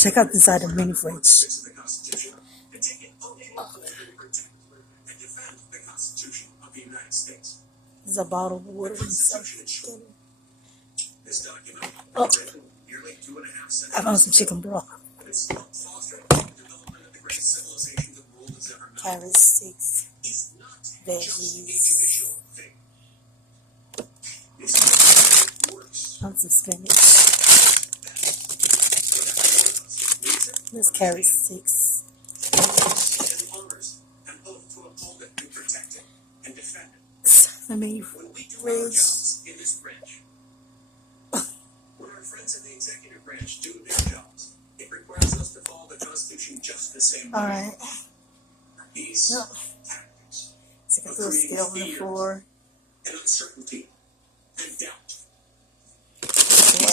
Check out this item mini fridge. There's a bottle of water and something. Oh, I found some chicken broth. Carrot sticks, veggies. Found some spinach. There's carrot sticks. Let me raise. When our friends in the executive branch do their jobs, it requires us to follow the Constitution just the same way. All right. These No. tactics Still on the floor. and uncertainty and doubt